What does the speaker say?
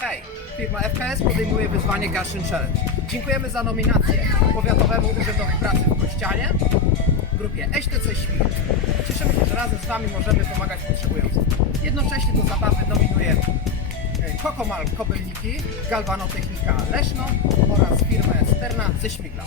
Hej, Firma FKS podejmuje wyzwanie Gaszyn Challenge. Dziękujemy za nominację Powiatowemu Urzędowi Pracy w Kościanie, grupie STC Świr. Cieszymy się, że razem z Wami możemy pomagać potrzebującym. Jednocześnie do zabawy nominujemy e, Kokomal Kobylniki, Galvanotechnika Leszno oraz firmę Sterna ze Śmigla.